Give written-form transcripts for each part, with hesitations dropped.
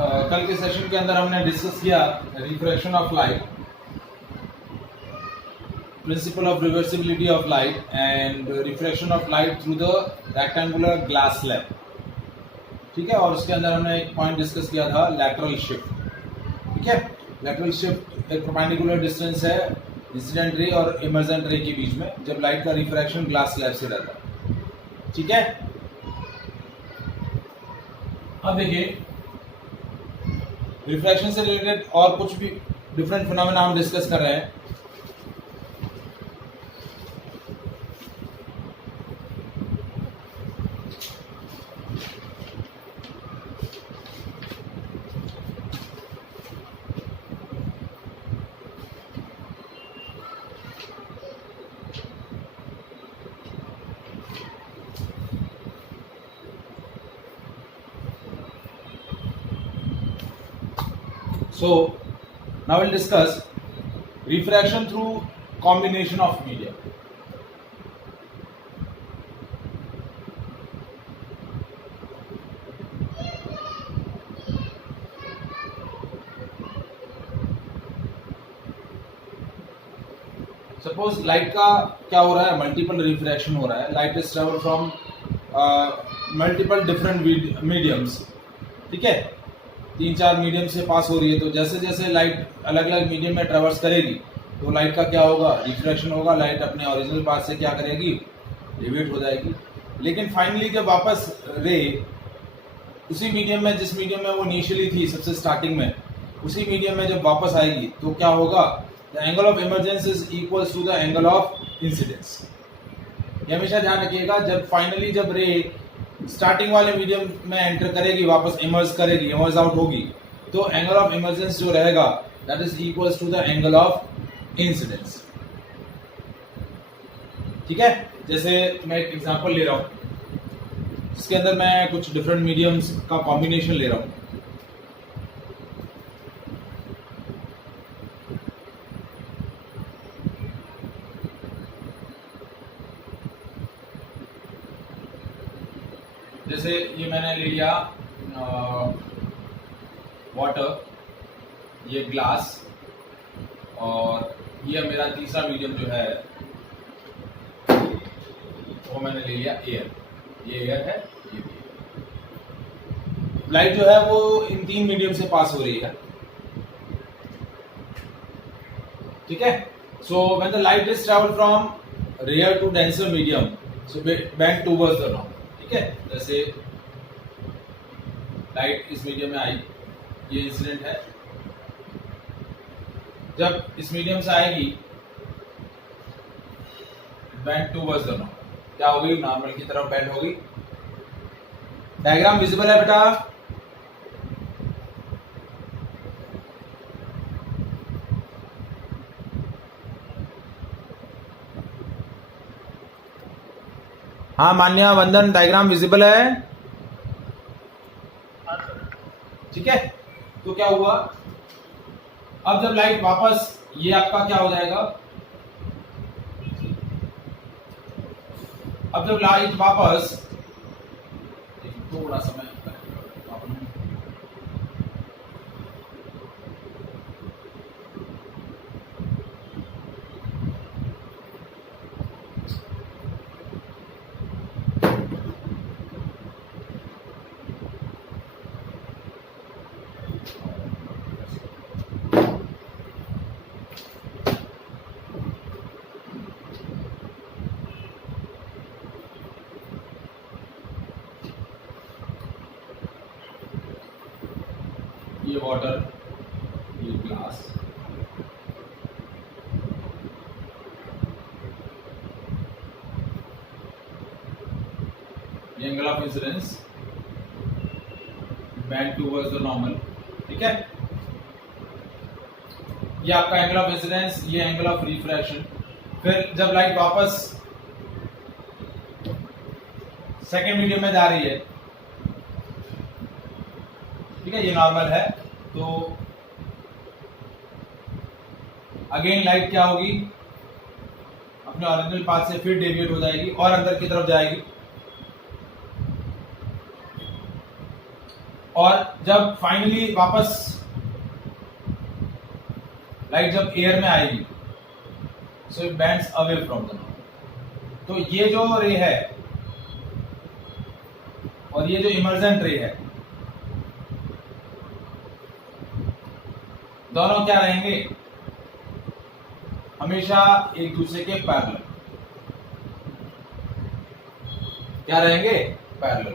कल के सेशन के अंदर हमने डिस्कस किया refraction of light, principle of reversibility of light and refraction of light through the rectangular glass slab. ठीक है, और उसके अंदर हमने एक पॉइंट डिस्कस किया था लैटरल शिफ्ट। ठीक है, लैटरल शिफ्ट एक परपेंडिकुलर डिस्टेंस है इंसिडेंट रे और इमर्जेंट रे के बीच में जब लाइट का रिफ्रैक्शन ग्लास स्लैब से रहता है। ठीक है, अब देखिए रिफ्रैक्शन से रिलेटेड और कुछ भी डिफरेंट फिनोमेना हम डिस्कस कर रहे हैं। So now we'll discuss refraction through combination of media. Suppose light का क्या हो रहा है, मल्टीपल रिफ्रैक्शन हो रहा है। Light is travel from multiple different mediums. ठीक है, 3-4 मीडियम से पास हो रही है, तो जैसे जैसे लाइट अलग अलग मीडियम में ट्रेवर्स करेगी तो लाइट का क्या होगा, रिफ्रैक्शन होगा। लाइट अपने ओरिजिनल पाथ से क्या करेगी, डेविएट हो जाएगी। लेकिन फाइनली जब वापस रे उसी मीडियम में, जिस मीडियम में वो इनिशियली थी सबसे स्टार्टिंग में, उसी मीडियम में जब वापस आएगी तो क्या होगा, the angle of emergence is equal to the angle of incidence. ये हमेशा ध्यान रखिएगा, जब फाइनली जब रे स्टार्टिंग वाले मीडियम में एंटर करेगी, वापस इमर्ज करेगी, इमर्ज आउट होगी, तो एंगल ऑफ इमर्जेंस जो रहेगा that is equal to the angle of incidence. ठीक है, जैसे मैं एक एग्जांपल ले रहा हूं जिसके अंदर मैं कुछ डिफरेंट मीडियम्स का कॉम्बिनेशन ले रहा हूं। जैसे ये मैंने ले लिया वाटर, ये ग्लास, और ये मेरा तीसरा मीडियम जो है वो मैंने ले लिया एयर। ये एयर है, ये भी। लाइट जो है वो इन 3 मीडियम से पास हो रही है। ठीक है, so when the light is travel from rare to denser medium, so bend towards the north. ठीक है, जैसे लाइट इस मीडियम में आई, ये इंसिडेंट है, जब इस मीडियम से आएगी बेंड टुवर्ड्स द नॉर्थ, क्या होगी, नॉर्मल की तरफ बेंड होगी। डायग्राम विजिबल है बेटा? हाँ मान्या, वंदन, डायग्राम विजिबल है? ठीक है, तो क्या हुआ, अब जब लाइट वापस, ये आपका क्या हो जाएगा, अब जब लाइट वापस, थोड़ा समय ये वाटर, ये ग्लास, ये angle of incidence, bend towards the normal. ठीक है, ये आपका एंगल ऑफ इंसिडेंस, ये एंगल ऑफ रिफ्रैक्शन। फिर जब लाइट वापस सेकेंड मीडियम में जा रही है, ठीक है, ये नॉर्मल है, तो अगेन लाइट क्या होगी, अपने ओरिजिनल पाथ से फिर डेविएट हो जाएगी और अंदर की तरफ जाएगी। और जब फाइनली वापस लाइट जब एयर में आएगी, so it bends away from the north. तो ये जो रे है और ये जो इमर्जेंट रे है, दोनों क्या रहेंगे, हमेशा एक दूसरे के पैरेलल। क्या रहेंगे, पैरेलल।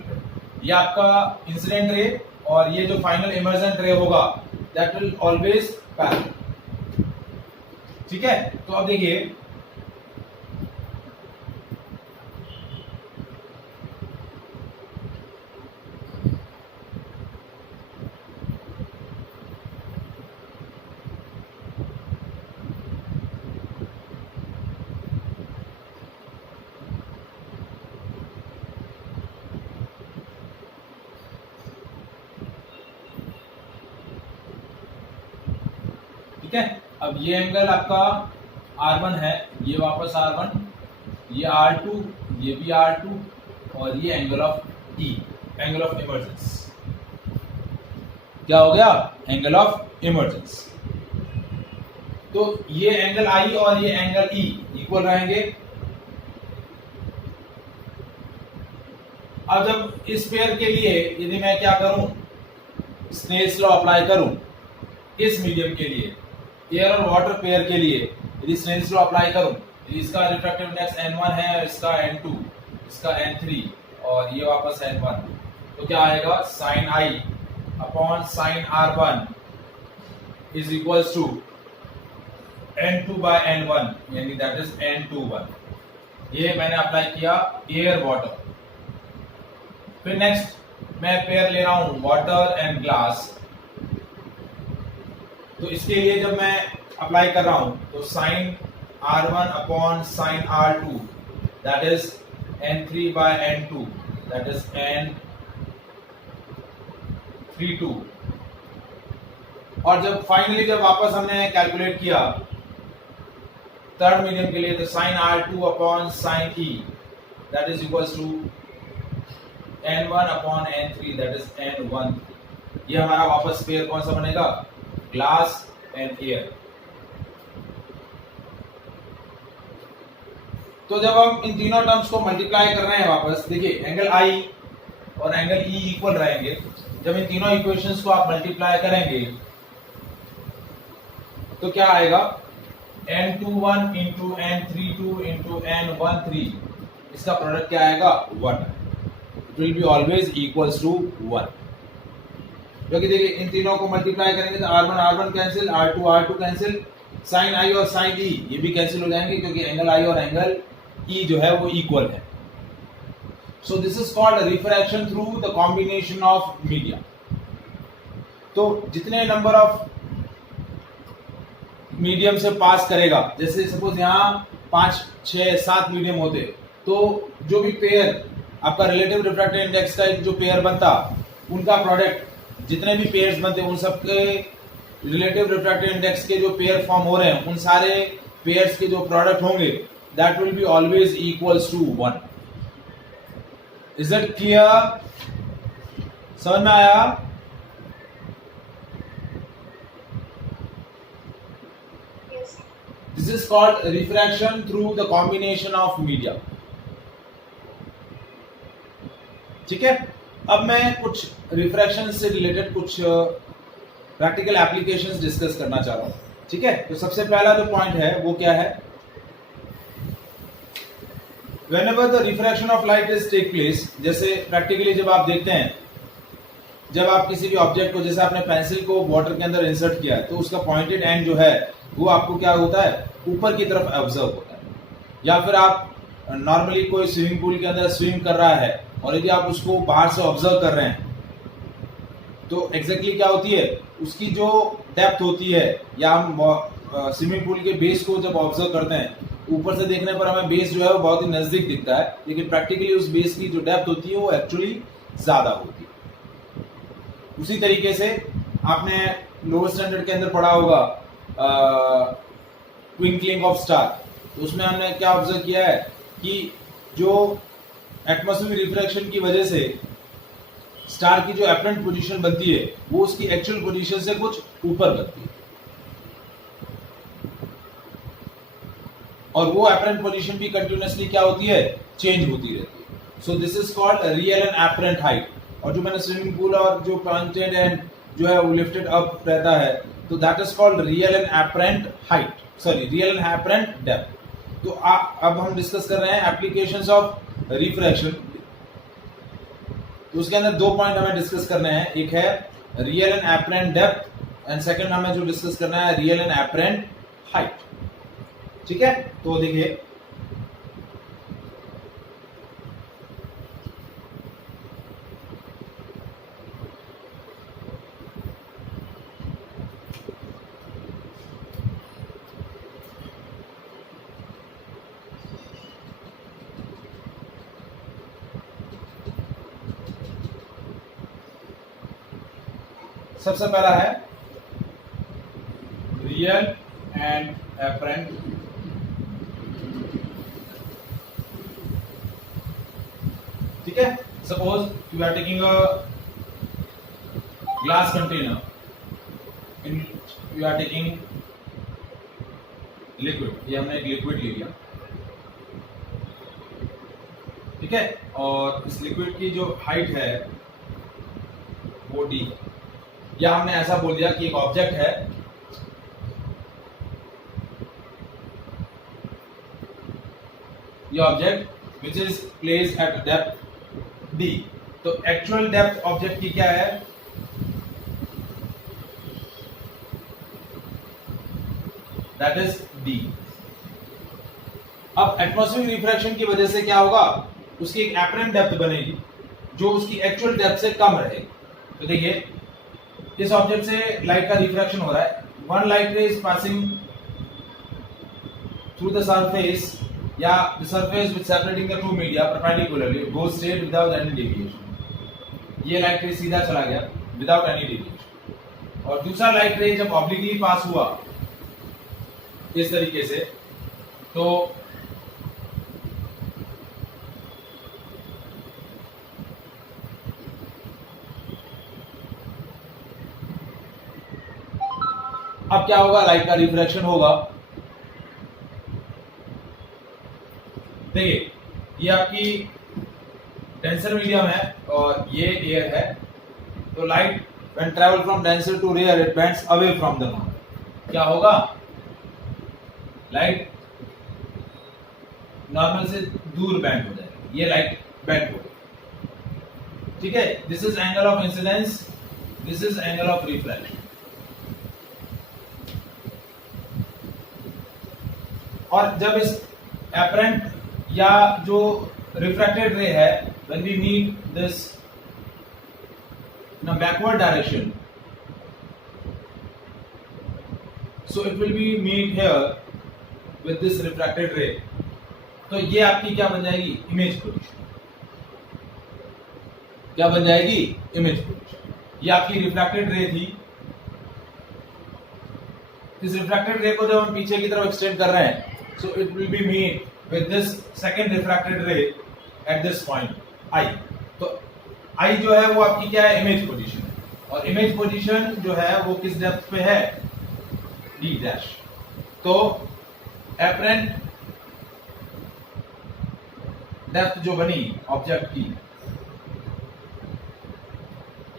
ये आपका इंसिडेंट रे और ये जो फाइनल इमर्जेंट रे होगा, दैट विल ऑलवेज पैरेलल। ठीक है, तो अब देखिए ठीक है। अब ये एंगल आपका R1 है, ये वापस R1, ये R2, ये भी R2, और ये angle of E, angle of emergence. क्या हो गया, एंगल ऑफ इमर्जेंस। तो ये एंगल I और ये एंगल E इक्वल रहेंगे। अब जब इस पेयर के लिए यदि मैं क्या करूं, स्नेल्स लॉ अप्लाई करूं, इस मीडियम के लिए, एयर और वाटर पेयर के लिए यदि स्नेल्स लॉ अप्लाई करूं, इसका रिफ्रैक्टिव इंडेक्स n1 है, इसका n2, इसका n3 और ये वापस n1, तो क्या आएगा, sin I upon sin R1 is equals to n2 by n1, यानी दैट इज n21। ये मैंने अप्लाई किया एयर वाटर। फिर नेक्स्ट मैं पेयर ले रहा हूं वाटर एंड ग्लास। तो इसके लिए जब मैं अप्लाई कर रहा हूं तो sin R1 upon sin R2 that is n3 by n2 that is n32। और जब फाइनली जब वापस हमने कैलकुलेट किया थर्ड मीडियम के लिए, तो sin R2 upon sin E that is equals to n1 upon n3 that is n1। ये हमारा वापस पेयर कौन सा बनेगा, ग्लास एंड एयर। तो जब हम इन तीनों टर्म्स को मल्टीप्लाई कर रहे हैं वापस, देखिए एंगल I और एंगल E इक्वल रहेंगे। जब इन तीनों इक्वेशंस को आप मल्टीप्लाई करेंगे तो क्या आएगा, n21 into n32 into n13, इसका प्रोडक्ट क्या आएगा, 1। It will be always equals to 1। क्योंकि देखिए इन तीनों को मल्टीप्लाई करेंगे तो R1 cancel, R2 cancel, sin I और sin E ये भी कैंसिल हो जाएंगे क्योंकि एंगल I और एंगल E जो है वो इक्वल है। So this is called refraction through the combination of media. तो जितने नंबर ऑफ मीडियम से पास करेगा, जैसे सपोज यहाँ 5, 6, 7 मीडियम होते, तो जो भी पेयर आपका रिलेटिव रिफ्रैक्टिव इंडेक्स का जो पेयर बनता, उनका प्रोडक्ट, जितने भी पेयर्स बनते उन सबके रिलेटिव रिफ्रैक्टिव इंडेक्स के जो पेयर फॉर्म हो रहे हैं, उन सारे पेयर्स के जो प्रोडक्ट होंगे that will be always equals to 1। Is it clear, समझ में आया? This is called refraction through the combination of media. ठीक है, अब मैं कुछ रिफ्रैक्शन से रिलेटेड कुछ प्रैक्टिकल एप्लीकेशंस डिस्कस करना चाह रहा हूं। ठीक है, तो सबसे पहला जो पॉइंट है वो क्या है, whenever the refraction of light is take place, जैसे प्रैक्टिकली जब आप देखते हैं, जब आप किसी भी ऑब्जेक्ट को, जैसे आपने पेंसिल को वाटर के अंदर इंसर्ट किया है, तो उसका पॉइंटेड एंड जो है वो आपको क्या होता है, ऊपर की तरफ ऑब्जर्व होता है। या फिर आप नॉर्मली कोई स्विमिंग पूल के अंदर स्विम कर रहा है और यदि आप उसको बाहर से ऑब्जर्व कर रहे हैं तो एग्जैक्टली क्या होती है, उसकी जो डेप्थ होती है, या हम स्विमिंग पूल के बेस को जब ऑब्जर्व करते हैं, ऊपर से देखने पर हमें बेस जो है वो बहुत ही नजदीक दिखता है, लेकिन प्रैक्टिकली उस बेस की जो डेप्थ होती है वो एक्चुअली ज्यादा होती है। उसी तरीके से आपने लोअर स्टैंडर्ड के अंदर पढ़ा होगा ट्विंकलिंग ऑफ स्टार, तो उसमें हमने क्या ऑब्जर्व किया है कि जो एटमॉस्फेरिक रिफ्रैक्शन की वजह से स्टार की जो एपरेंट पोजीशन बनती है वो उसकी एक्चुअल पोजीशन से कुछ ऊपर बनती है, और वो एपरेंट पोजीशन भी कंटिन्यूअसली क्या होती है, चेंज होती रहती है। So this is called real and apparent height. और जो मैंने स्विमिंग पूल और जो प्लांटेड एंड जो है वो लिफ्टेड अप रहता है, तो that is called real and apparent height, sorry real and apparent depth. तो अब हम डिस्कस कर रहे हैं एप्लीकेशंस ऑफ रिफ्रैक्शन। तो उसके अंदर दो पॉइंट हमें डिस्कस करने हैं, एक है real and apparent depth and second हमें जो डिस्कस करना है रियल एंड एपरेंट हाइट। ठीक है, तो देखिए सबसे पहला है रियल एंड एपरेंट ठीक है। Suppose you are taking a glass container, in you are taking liquid, ये हमने एक लिक्विड ले लिया, ठीक है, और इस लिक्विड की जो हाइट है वो डी, या हमने ऐसा बोल दिया कि एक ऑब्जेक्ट है, ये object which is placed at depth D. तो एक्चुअल डेप्थ ऑब्जेक्ट की क्या है, दैट इज डी। अब एटमॉस्फेरिक रिफ्रैक्शन की वजह से क्या होगा, उसकी एक एपरेंट डेप्थ बनेगी जो उसकी एक्चुअल डेप्थ से कम रहेगी। तो देखिए इस ऑब्जेक्ट से लाइट का रिफ्रैक्शन हो रहा है, one light ray is passing through the surface या the surface which separating the two media perpendicularly goes straight without any deviation. ये लाइट रे सीधा चला गया विदाउट एनी डेविएशन, और दूसरा लाइट रे जब ऑब्लिकली पास हुआ इस तरीके से, तो अब क्या होगा, लाइट का रिफ्रैक्शन होगा। देखिए ये आपकी डेंसर मीडियम है और ये एयर है, तो light when travel from denser to rare it bends away from the normal. क्या होगा, लाइट नॉर्मल से दूर बेंड हो जाएगी, ये लाइट बेंड हो गई, ठीक है। This is angle of incidence, this is angle of reflection. और जब इस एपरेंट या जो रिफ्रैक्टेड रे है, when we meet this in a backward direction, so it will be meet here with this refracted ray, तो ये आपकी क्या बन जाएगी, इमेज पोजीशन। क्या बन जाएगी, इमेज पोजीशन। ये आपकी रिफ्रैक्टेड रे थी, इस रिफ्रैक्टेड रे को जब हम पीछे की तरफ एक्सटेंड कर रहे हैं, so it will be meet with this second refracted ray at this point I। तो I जो है वो आपकी क्या है, इमेज पोजीशन है, और इमेज पोजीशन जो है वो किस डेप्थ पे है, D डैश। तो एपरेंट डेप्थ जो बनी ऑब्जेक्ट की,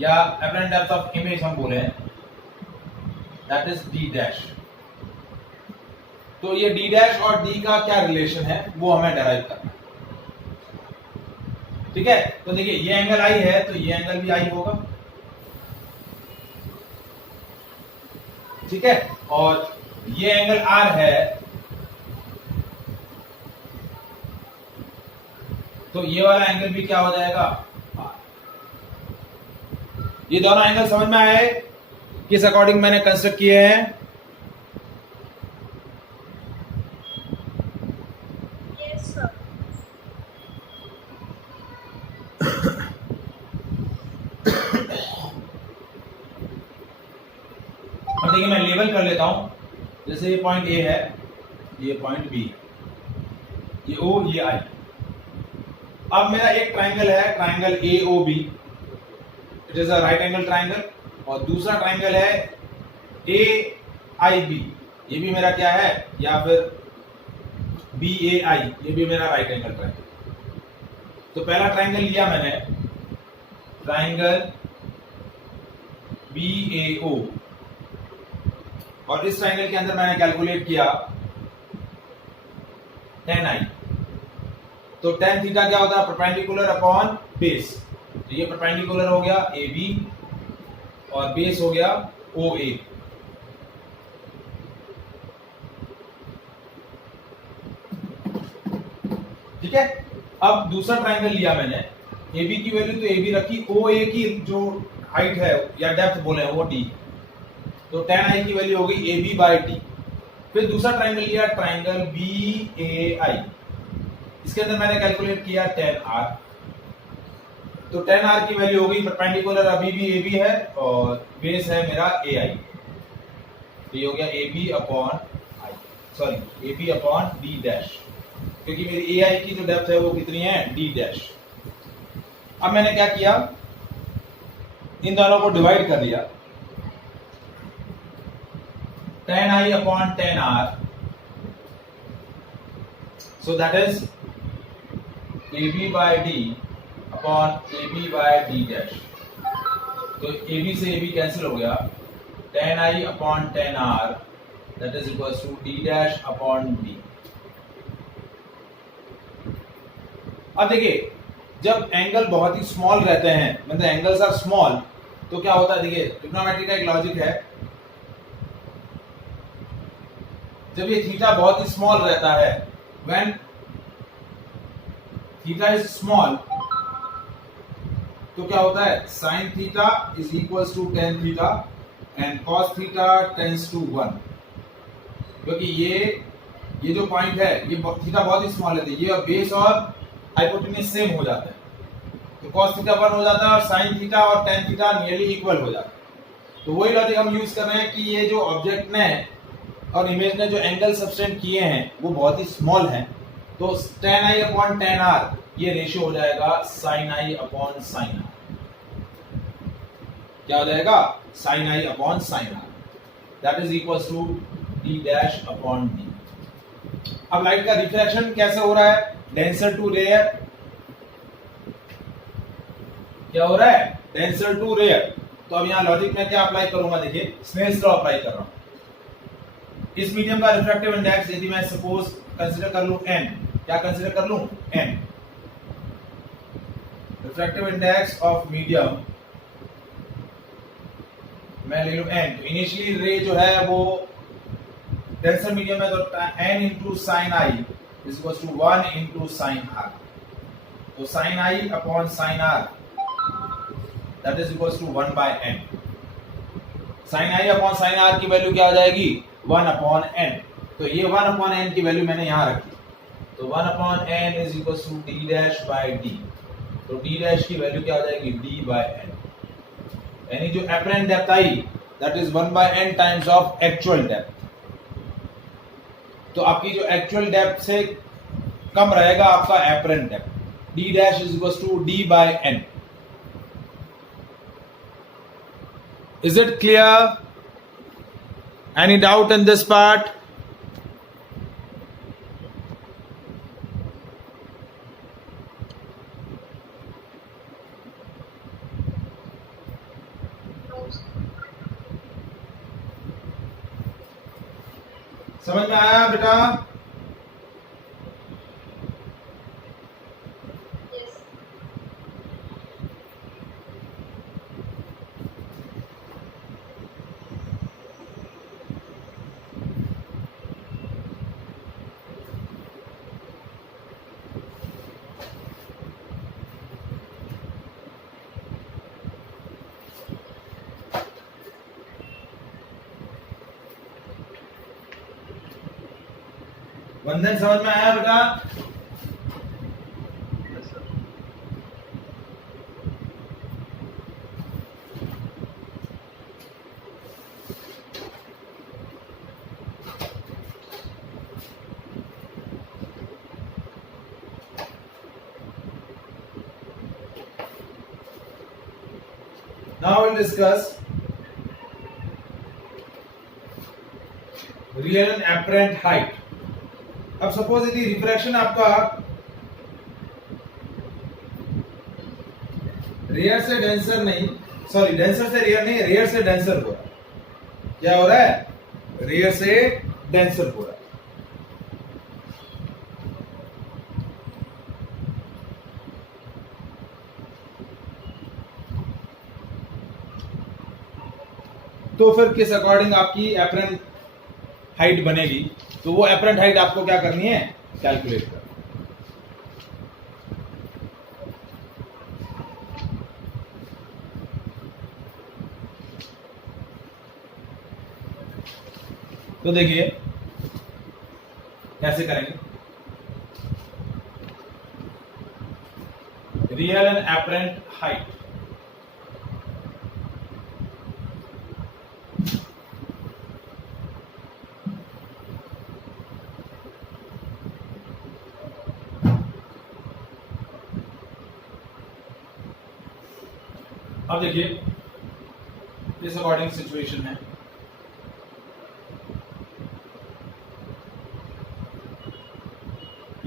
या एपरेंट डेप्थ ऑफ इमेज हम बोले हैं, दैट इज D डैश। तो ये D डैश और D का क्या रिलेशन है वो हमें डेराइव करना है, ठीक है। तो देखिए ये एंगल I है, तो ये एंगल भी I होगा, ठीक है, और ये एंगल R है, तो ये वाला एंगल भी क्या हो जाएगा, R। ये दोनों एंगल समझ में आए किस अकॉर्डिंग मैंने कंस्ट्रक्ट किए हैं। अब देखिए मैं लेबल कर लेता हूं, जैसे ये पॉइंट ए है, ये पॉइंट बी, ये ओ, ये आई। अब मेरा एक ट्राइंगल है, triangle A O B, it is a right angle triangle. और दूसरा ट्राइंगल है AIB, ये भी मेरा क्या है, या फिर BAI, ये भी मेरा राइट एंगल ट्राइंगल। तो पहला ट्राइंगल लिया मैंने, ट्राइंगल BAO, और इस ट्राइंगल के अंदर मैंने कैलकुलेट किया tan I। तो tan थीटा क्या होता है, परपेंडिकुलर अपॉन बेस। तो ये परपेंडिकुलर हो गया AB और बेस हो गया OA। ठीक है। अब दूसरा ट्राइंगल लिया मैंने, AB की वैल्यू तो AB रखी, OA की जो हाइट है या डेप्थ बोले वो D, तो tan I की वैल्यू हो गई AB बाय D। फिर दूसरा ट्राइंगल लिया, ट्राइंगल BAI, इसके अंदर मैंने कैलकुलेट किया tan R। तो tan R की वैल्यू हो गई, परपेंडिकुलर अभी भी AB है और बेस है मेरा AI, तो ये हो गया AB upon I, sorry AB upon D dash, क्योंकि मेरी AI की जो डेप्थ है वो कितनी है, D डैश। अब मैंने क्या किया, इन दोनों को डिवाइड कर दिया, tan I upon tan R, so that is AB by D upon AB by D dash. तो AB से AB कैंसिल हो गया, tan I upon tan R that is equals to D dash upon D। अब देखिए, जब angle बहुत ही small रहते हैं, मतलब एंगल्स आर स्मॉल, तो क्या होता है, देखिए ट्रिग्नोमेट्री का एक लॉजिक है, जब ये थीटा बहुत ही स्मॉल रहता है, व्हेन थीटा इज स्मॉल, तो क्या होता है, sine theta is equals to tan theta and cos theta tends to 1, क्योंकि ये जो पॉइंट है, ये थीटा बहुत ही स्मॉल है, ये बेस और हाइपोटेन्यूज सेम हो जाता है, तो cos थीटा 1 हो जाता है और sin थीटा और tan थीटा नियरली इक्वल हो जाता है। तो वही लॉजिक हम यूज कर रहे हैं कि ये जो ऑब्जेक्ट ने और इमेज ने जो एंगल सब्सटेंड किए हैं वो बहुत ही स्मॉल हैं, तो tan I upon tan R ये रेशियो हो जाएगा sin I upon sin R। क्या हो जाएगा, sin I upon sin R, that is equals to D dash upon D। अब लाइट का रिफ्रैक्शन कैसे हो रहा है, डेंसर टू रेयर, क्या हो रहा है, डेंसर टू रेयर। तो अब यहाँ लॉजिक में क्या अप्लाई करूंगा, देखिए स्नेल्स लॉ अप्लाई कर रहा हूं। इस मीडियम का रिफ्रैक्टिव इंडेक्स यदि मैं सपोज कंसीडर कर लूं n, क्या कंसीडर कर लूं, n, refractive index of medium मैं ले लूं n। तो इनिशियली रे जो है वो डेंसर मीडियम है, तो n into sine I is equal to 1 into sine R. तो sine I upon sine R that is equal to 1 by n। Sine I upon sine R की वैल्यू क्या हो जाएगी, 1 अपॉन n। तो ये 1 upon n की value मैंने यहां रखी, तो 1 upon n is equal to d dash by d। तो d डैश की वैल्यू क्या हो जाएगी, d बाय n, यानी जो apparent depth I that is 1 by n times of actual depth. तो आपकी जो एक्चुअल डेप्थ से कम रहेगा आपका apparent depth, d dash is equal to d by n। Is it clear? Any doubt in this part? समझ में आया बेटा? बंधन समझ में आया बेटा? Now will discuss real and apparent height. अब सपोज यदि रिफ्रैक्शन आपका रेयर से डेंसर नहीं, सॉरी डेंसर से रेयर नहीं, रेयर से डेंसर हो रहा है। क्या हो रहा है? रेयर से डेंसर हो रहा है। तो फिर किस अकॉर्डिंग आपकी एपरेंट हाइट बनेगी? तो वो एपरेंट हाइट आपको क्या करनी है? कैलकुलेट करनी। तो देखिए कैसे करेंगे। रियल एंड एपरेंट हाइट, अब देखिए इस अकॉर्डिंग सिचुएशन है।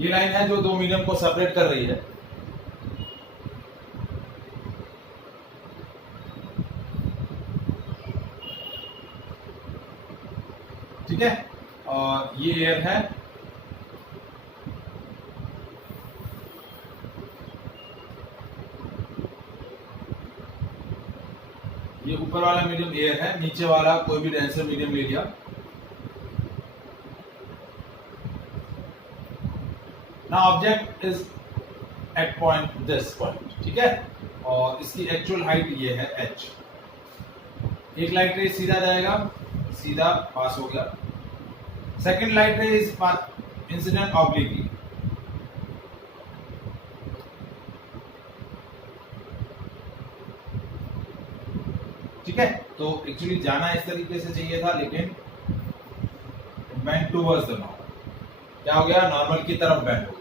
ये लाइन है जो दो मीडियम को सेपरेट कर रही है। ठीक है, और ये एयर है। ये ऊपर वाला मीडियम एयर है, नीचे वाला कोई भी डेंसर मीडियम ले लिया। Now object is at point this point, ठीक है, और इसकी एक्चुअल हाइट ये है h। एक लाइट रे सीधा जाएगा, सीधा पास हो गया। Second light ray is incident obliquely. ठीक है, तो एक्चुअली जाना इस तरीके से चाहिए था, लेकिन बेंड टुवर्ड्स द नॉर्मल। क्या हो गया? नॉर्मल की तरफ बेंड हो गया।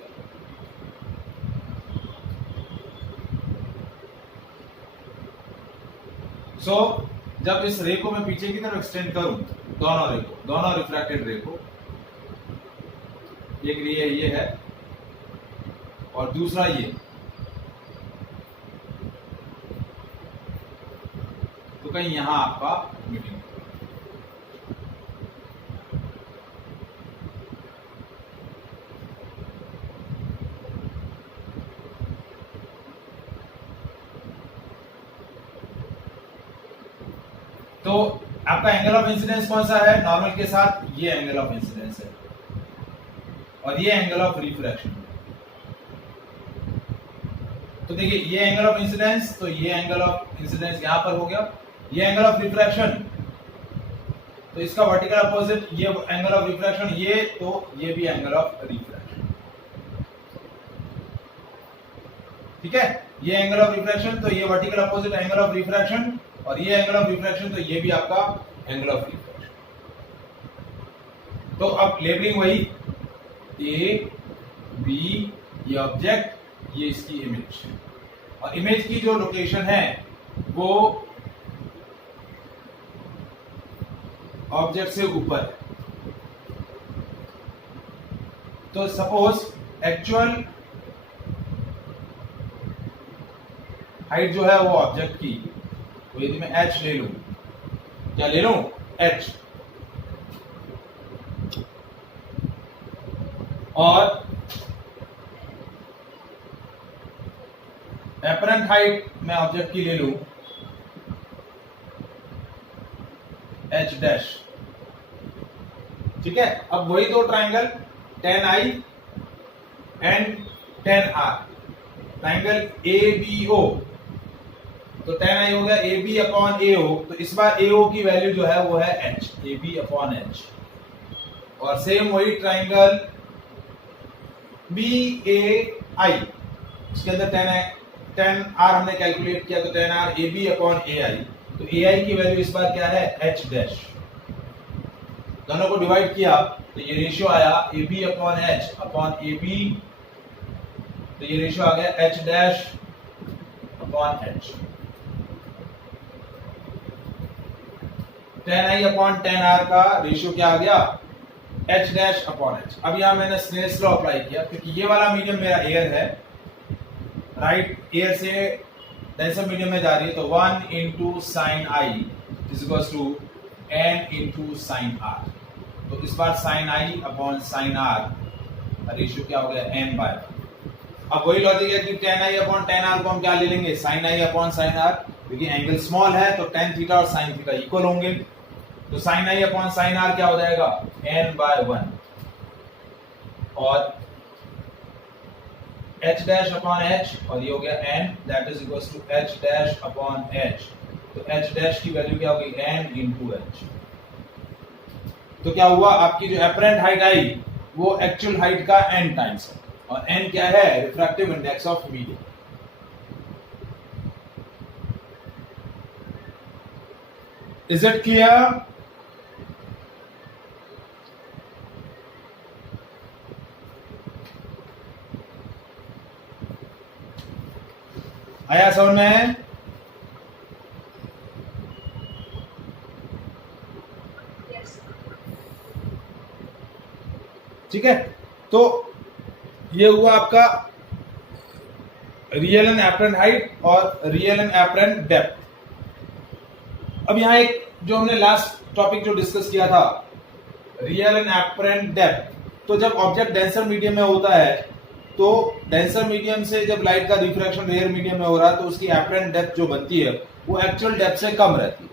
सो जब इस रे को मैं पीछे की तरफ एक्सटेंड करूं, दोनों रे को, दोनों रिफ्रैक्टेड रे को, एक रे ये है और दूसरा ये, तो कहीं यहां आपका मीटिंग। तो आपका एंगल ऑफ इंसिडेंस कौन सा है? नॉर्मल के साथ ये एंगल ऑफ इंसिडेंस है और ये एंगल ऑफ रिफ्रैक्शन। तो देखिए ये एंगल ऑफ इंसिडेंस, तो ये एंगल ऑफ इंसिडेंस यहां पर हो गया। ये एंगल ऑफ रिफ्रैक्शन, तो इसका वर्टिकल अपोजिट ये एंगल ऑफ रिफ्रैक्शन, ये तो ये भी एंगल ऑफ रिफ्रैक्शन। ठीक है, ये एंगल ऑफ रिफ्रैक्शन, तो ये vertical opposite angle of refraction, और ये एंगल ऑफ रिफ्रैक्शन, तो ये भी आपका एंगल ऑफ रिफ्रैक्शन। तो अब लेबलिंग वही, ए बी, ये ऑब्जेक्ट, ये इसकी इमेज, और इमेज की जो लोकेशन है वो ऑब्जेक्ट से ऊपर है। तो सपोज एक्चुअल हाइट जो है वो ऑब्जेक्ट की, तो यदि मैं h ले लूं, क्या ले लूं? h, और एपरेंट हाइट मैं ऑब्जेक्ट की ले लूं h डैश। ठीक है, अब वही दो triangle tan I and tan R, triangle ABO, तो tan I हो गया AB अपॉन AO, तो इस बार AO की वैल्यू जो है वो है h, AB अपॉन h। और सेम वही ट्राइंगल BAI, इसके अंदर tan R हमने कैलकुलेट किया, तो tan R AB upon AI, तो AI की वैल्यू इस बार क्या है? h dash. दोनों को डिवाइड किया तो ये रेशियो आया AB upon h upon AB, तो ये रेशियो आ गया h dash upon h। Tan I upon tan R का रेशियो क्या आ गया, एच डैश अपॉन एच। अब यहां मैंने स्नेल्स लॉ अप्लाई किया क्योंकि ये वाला मीडियम मेरा एयर है, राइट, एयर से डेंसर मीडियम में जा रही है, तो 1 into sine I is equal to N into sine R. तो इस बार sine I upon sine R ratio क्या हो गया, एन बाय। अब वही लॉजिक है कि tan I upon tan R को हम क्या ले लेंगे, sine I upon sine R, क्योंकि एंगल स्मॉल है तो टेन थीटा और साइन थीटा इक्वल होंगे, तो sine I upon sine R क्या हो जाएगा, एन बाय वन, और एच डैश अपॉन एच, और ये हो गया n, that is equal to h dash upon h. तो एच डैश की वैल्यू क्या होगी, एन इंटू एच। तो क्या हुआ, आपकी जो एपरेंट हाइट आई वो एक्चुअल हाइट का एन टाइम्स है, और एन क्या है, refractive index of medium. Is it clear? आया समझ में? ठीक है, तो ये हुआ आपका रियल एंड एपरेंट हाइट और रियल एंड एपरेंट डेप्थ। अब यहां एक जो हमने लास्ट टॉपिक जो डिस्कस किया था, रियल एंड एपरेंट डेप्थ, तो जब ऑब्जेक्ट डेंसर मीडियम में होता है तो डेंसर मीडियम से जब लाइट का रिफ्रैक्शन रेयर मीडियम में हो रहा है तो उसकी एपरेंट डेप्थ जो बनती है वो एक्चुअल डेप्थ से कम रहती है।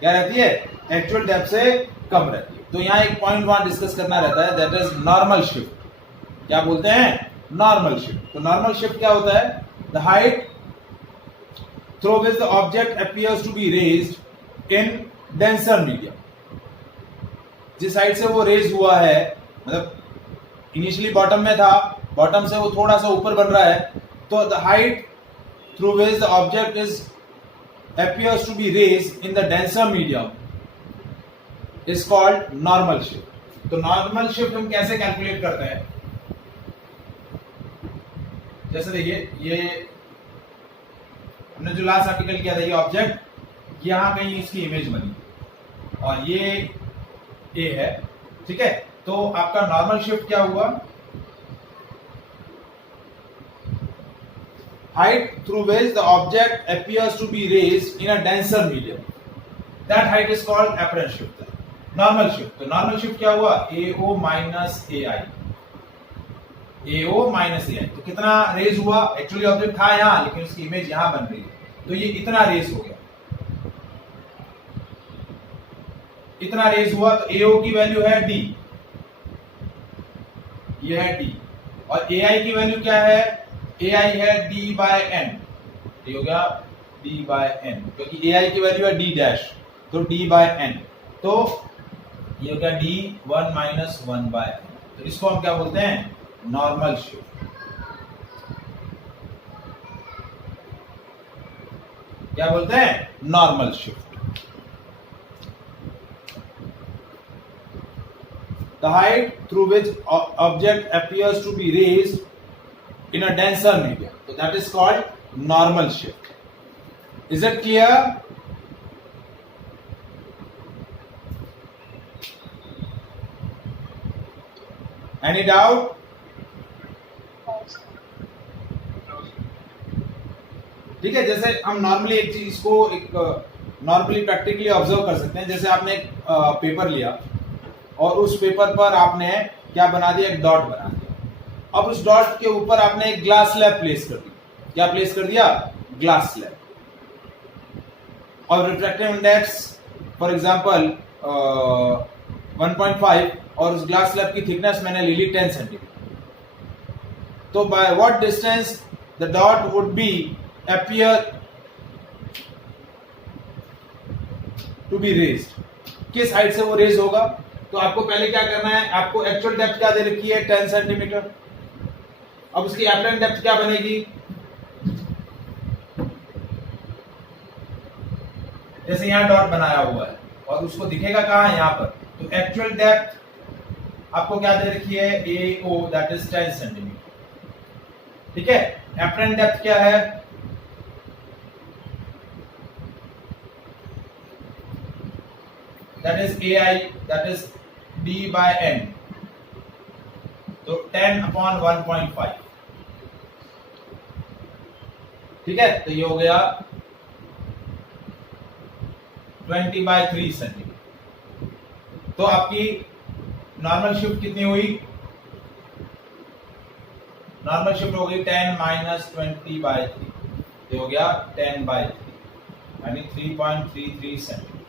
क्या रहती है, एक्चुअल डेप्थ से कम रहती है। तो यहाँ एक पॉइंट वहां डिस्कस करना रहता है, दैट इज नॉर्मल शिफ्ट। क्या बोलते हैं, नॉर्मल शिफ्ट। तो नॉर्मल शिफ्ट क्या होता है, the height through which the object appears to be raised in denser medium. जिस हाइट से वो रेज हुआ है, मतलब इनिशियली बॉटम में था, बॉटम से वो थोड़ा सा ऊपर बन रहा है, तो the height through which the object is appears to be raised in the denser medium is called normal shift। तो नॉर्मल शिफ्ट हम कैसे कैलकुलेट करते हैं, जैसे देखिए ये हमने जो लास्ट आर्टिकल किया था, ये ऑब्जेक्ट यहां कहीं इसकी इमेज बनी और ये ए है, ठीक है। तो आपका नॉर्मल शिफ्ट क्या हुआ, height through which the object appears to be raised in a denser medium, that height is called apparent shift, normal shift। तो normal shift क्या हुआ, AO minus AI, AO minus AI। तो कितना raise हुआ, actually object था यहां लेकिन उसकी इमेज यहां बन रही है, तो ये इतना रेज हो गया, इतना रेज हुआ। तो AO की वैल्यू है D, ये है D, और AI की वैल्यू क्या है, AI है D बाय एन, ये हो गया D बाय एन, क्योंकि AI की वैल्यू है D डैश, तो D बाय एन, तो ये हो गया D 1 माइनस 1 बाय एन। तो इसको हम क्या बोलते हैं, नॉर्मल शिफ्ट। क्या बोलते हैं, normal shift. The height through which object appears to be raised in a denser medium, so that is called normal shift। is it clear? any doubt? ठीक है, जैसे हम नॉर्मली एक चीज को एक नॉर्मली प्रैक्टिकली ऑब्जर्व कर सकते हैं। जैसे आपने एक पेपर लिया और उस पेपर पर आपने क्या बना दिया, एक डॉट बना दिया। अब उस डॉट के ऊपर आपने एक ग्लास स्लैब प्लेस कर दी। क्या प्लेस कर दिया, ग्लास स्लैब, और रिफ्रैक्टिव इंडेक्स फॉर एग्जांपल 1.5, और उस ग्लास स्लैब की थिकनेस मैंने ले ली 10 सेंटीमीटर। तो by what distance the dot would be appear to be raised, किस हाइट से वो रेज होगा। तो आपको पहले क्या करना है, आपको एक्चुअल डेप्थ क्या दे रखी है, 10 सेंटीमीटर। अब उसकी एपरेंट डेप्थ क्या बनेगी, जैसे यहां डॉट बनाया हुआ है और उसको दिखेगा कहां, यहां पर, तो एक्चुअल डेप्थ आपको क्या दे रखी है, AO, दैट इज 10 सेंटीमीटर, ठीक है। एपरेंट डेप्थ क्या है, that is AI, that is D/N, तो 10/1.5, ठीक है। तो ये हो गया 20/3 सेंटीमीटर। तो आपकी नॉर्मल शिफ्ट कितनी हुई? नॉर्मल शिफ्ट हो गई 10 - 20/3, ये हो गया 10/3 यानी 3.33 सेंटीमीटर।